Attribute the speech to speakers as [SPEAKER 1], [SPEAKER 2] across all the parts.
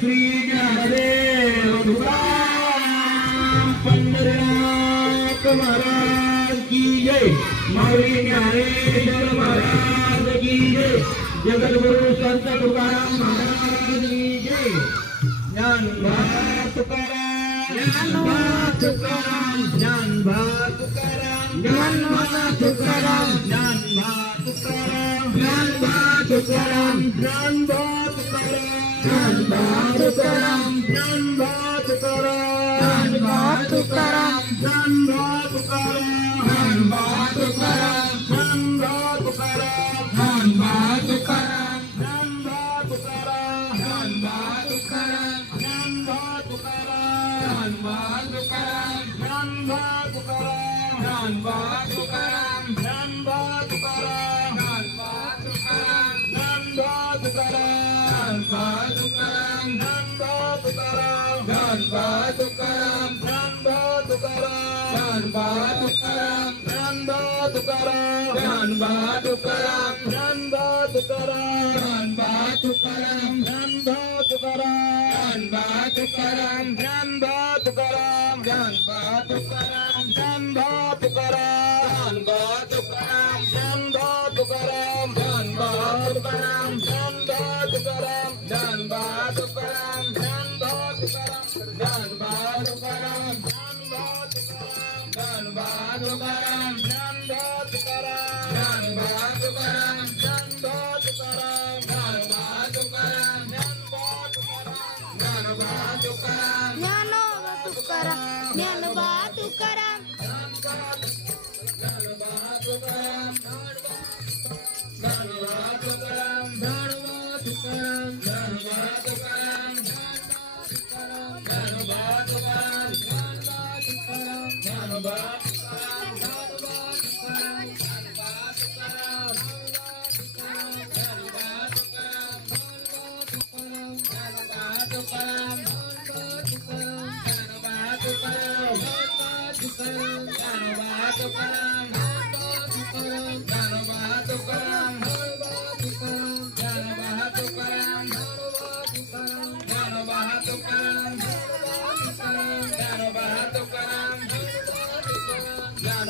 [SPEAKER 1] श्री ज्ञानदेव पंढरनाथ महाराज की जय. माऊली ज्ञानेश्वर महाराज की जय. जगद्गुरु संत तुकाराम महाराज की जय. ज्ञानबा तुकाराम ज्ञानबा तुकाराम ज्ञान ज्ञानबा तुकाराम ज्ञान ज्ञानबा तुकाराम ज्ञान ज्ञानबा तुकाराम. Tukaram Dnyanba Tukaram Dnyanba Tukaram Dnyanba Tukaram Dnyanba Tukaram Dnyanba Tukaram Dnyanba Tukaram Dnyanba Tukaram Dnyanba Tukaram Dnyanba Tukaram Dnyanba Tukaram Dnyanba Tukaram Dnyanba Tukaram Dnyanba Tukaram Dnyanba Tukaram Dnyanba Tukaram Dnyanba Tukaram Dnyanba Tukaram Dnyanba Tukaram Dnyanba Tukaram Dnyanba Tukaram Dnyanba Tukaram
[SPEAKER 2] Thank you.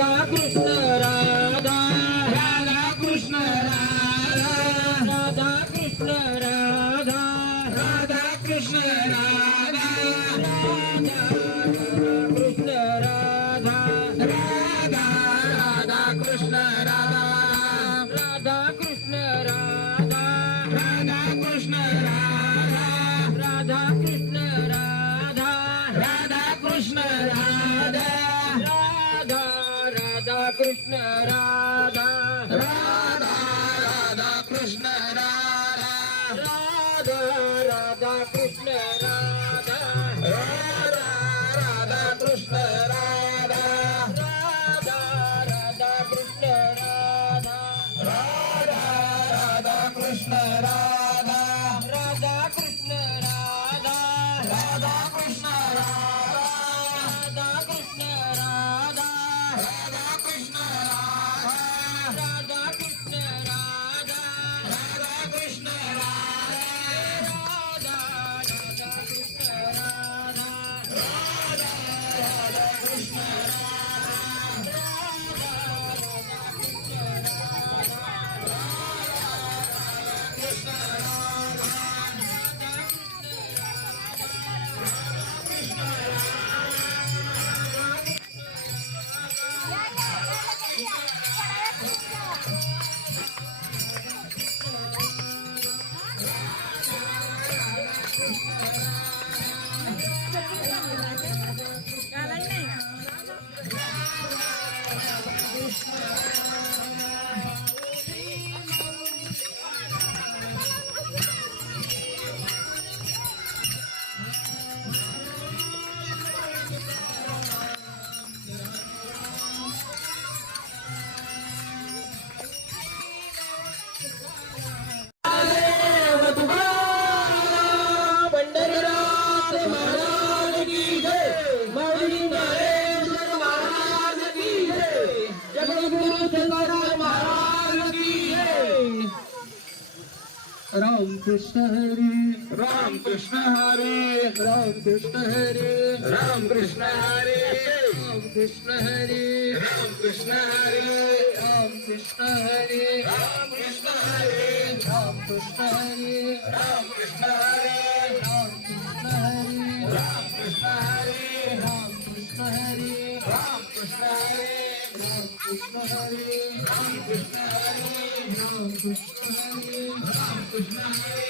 [SPEAKER 1] राधा कृष्ण राधा राधा कृष्ण कृष्ण हरी
[SPEAKER 2] राम कृष्ण हरे
[SPEAKER 1] राम कृष्ण हरी
[SPEAKER 2] राम कृष्ण हरे
[SPEAKER 1] राम कृष्ण हरी
[SPEAKER 2] राम कृष्ण हरे
[SPEAKER 1] राम कृष्ण हरी
[SPEAKER 2] राम कृष्ण हरे
[SPEAKER 1] राम कृष्ण हरी
[SPEAKER 2] राम कृष्ण हरे
[SPEAKER 1] राम कृष्ण हरी
[SPEAKER 2] राम कृष्ण हरे
[SPEAKER 1] राम कृष्ण हरी
[SPEAKER 2] राम कृष्ण हरे
[SPEAKER 1] राम कृष्ण हरी
[SPEAKER 2] राम कृष्ण हरे
[SPEAKER 1] राम कृष्ण हरी
[SPEAKER 2] राम कृष्ण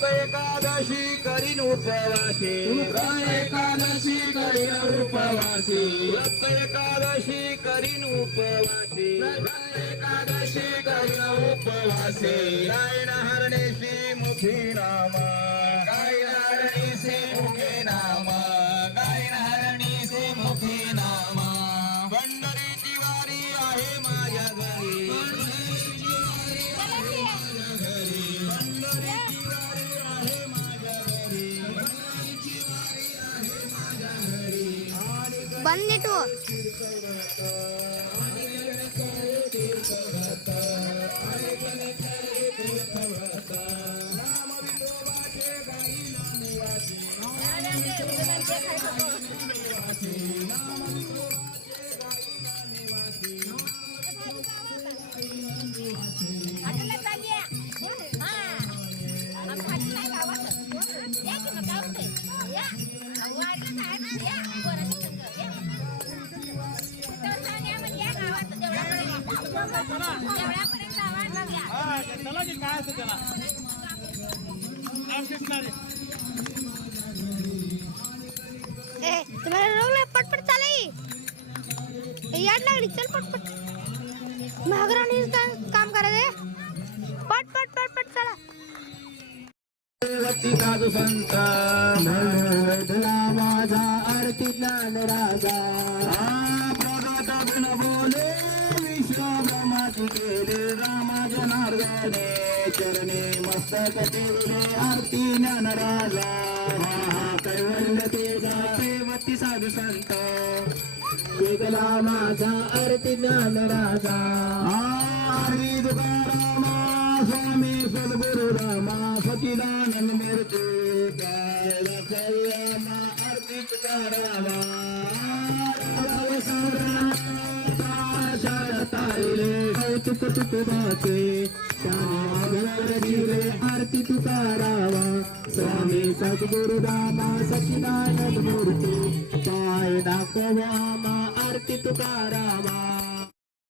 [SPEAKER 1] व्रत एकादशी करीन उपवासी.
[SPEAKER 2] एकादशी करीन उपवासी.
[SPEAKER 1] व्रत एकादशी करीन उपवासी.
[SPEAKER 2] एकादशी करीन उपवासी.
[SPEAKER 1] नारायण हरणेशी मुखी नाम.
[SPEAKER 3] ಬಂದಿಟ್ಟು चला की काय असं त्याला
[SPEAKER 2] तुम्हाला रोग पटपट याड लागली चल पटपट. काम करायचं पट पट पट पट चला
[SPEAKER 1] साधू संत माझा आरती ज्ञान राजा. केले रामा जनार्दने चरणे मस्तक ठेवले आरती ज्ञान राजा कैवल्य तेजा सेवती साधू संत वेगला माझा आरती ज्ञान राजा आरती तुकारामा स्वामी सद्गुरु रामा सचिदानंद मिरचे काय आरती तुकारामा कौतुक तुकुबाचे दिले आरती तुकारावा स्वामी सद्गुरु रामा सचिदानंद मूर्ती. पाय दाखवा आरती तुकारावा